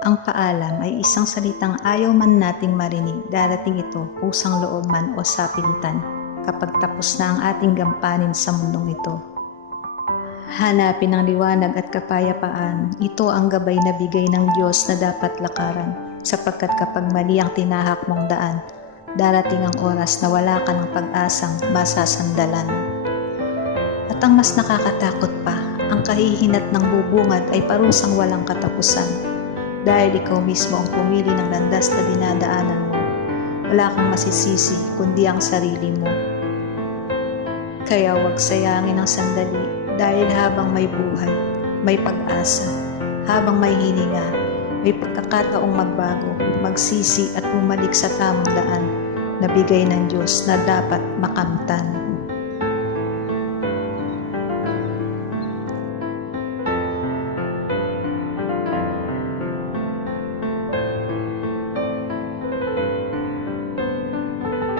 Ang paalam ay isang salitang ayaw man nating marinig, darating ito, kusang loob man o sapilitan, kapag tapos na ang ating gampanin sa mundong ito. Hanapin ang liwanag at kapayapaan, ito ang gabay na bigay ng Diyos na dapat lakaran, sapagkat kapag mali ang tinahak mong daan, darating ang oras na wala ka ng pag-asang masasandalan. At ang mas nakakatakot pa, ang kahihinat ng bubungad ay parusang walang katapusan. Dahil ikaw mismo ang pumili ng landas na dinadaanan mo, wala kang masisisi kundi ang sarili mo. Kaya huwag sayangin ang sandali, dahil habang may buhay, may pag-asa, habang may hininga, may pagkakataong magbago, magsisi at bumalik sa tamang daan na bigay ng Diyos na dapat makamtan.